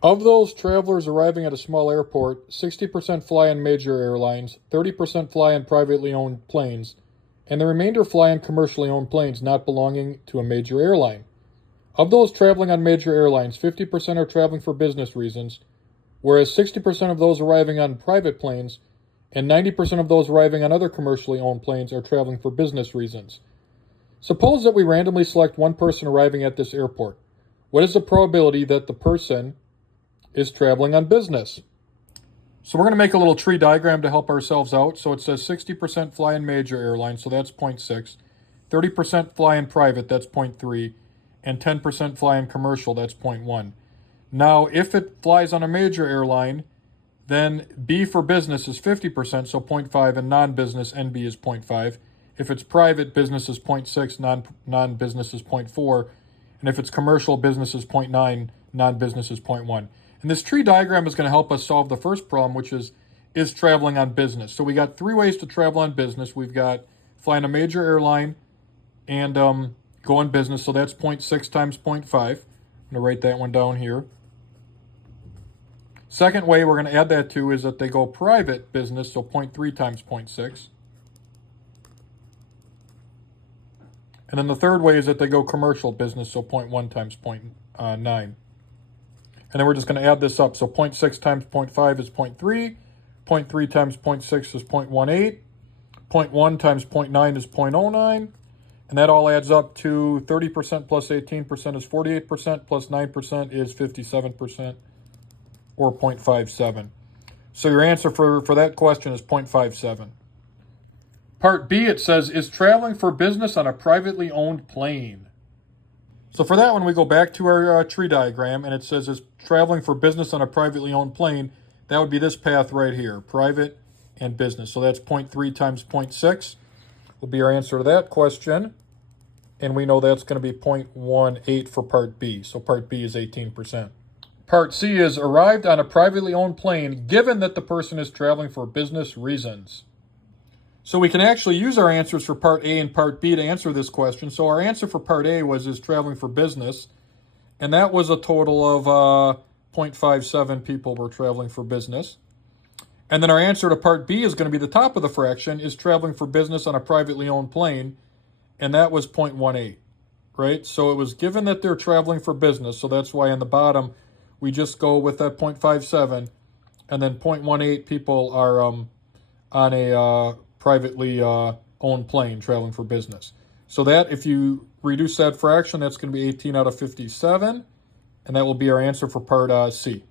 Of those travelers arriving at a small airport, 60% fly on major airlines, 30% fly on privately owned planes, and the remainder fly on commercially owned planes not belonging to a major airline. Of those traveling on major airlines, 50% are traveling for business reasons, whereas 60% of those arriving on private planes and 90% of those arriving on other commercially owned planes are traveling for business reasons. Suppose that we randomly select one person arriving at this airport. What is the probability that the person is traveling on business? So we're going to make a little tree diagram to help ourselves out. So it says 60% fly in major airlines, so that's 0.6. 30% fly in private, that's 0.3. And 10% fly in commercial, that's 0.1. Now, if it flies on a major airline, then B for business is 50%, so 0.5, and non-business NB is 0.5. If it's private, business is 0.6, non-business is 0.4. And if it's commercial, business is 0.9, non-business is 0.1. And this tree diagram is going to help us solve the first problem, which is traveling on business. So we got three ways to travel on business. We've got flying a major airline and go on business. So that's 0.6 times 0.5. I'm going to write that one down here. Second way we're going to add that to is that they go private business, so 0.3 times 0.6. And then the third way is that they go commercial business, so 0.1 times 0.9. And then we're just going to add this up. So 0.6 times 0.5 is 0.3. 0.3 times 0.6 is 0.18. 0.1 times 0.9 is 0.09. And that all adds up to 30% plus 18% is 48%, plus 9% is 57%, or 0.57. So your answer for that question is 0.57. Part B, it says, is traveling for business on a privately owned plane. So for that one, we go back to our tree diagram, and it says is traveling for business on a privately owned plane. That would be this path right here, private and business. So that's 0.3 times 0.6 will be our answer to that question. And we know that's going to be 0.18 for part B. So part B is 18%. Part C is arrived on a privately owned plane given that the person is traveling for business reasons. So we can actually use our answers for part A and part B to answer this question. So our answer for part A is traveling for business. And that was a total of 0.57 people were traveling for business. And then our answer to part B is going to be the top of the fraction, is traveling for business on a privately owned plane. And that was 0.18, right? So it was given that they're traveling for business. So that's why on the bottom, we just go with that 0.57. And then 0.18 people are on a privately owned plane traveling for business. So that, if you reduce that fraction, that's going to be 18 out of 57. And that will be our answer for part C.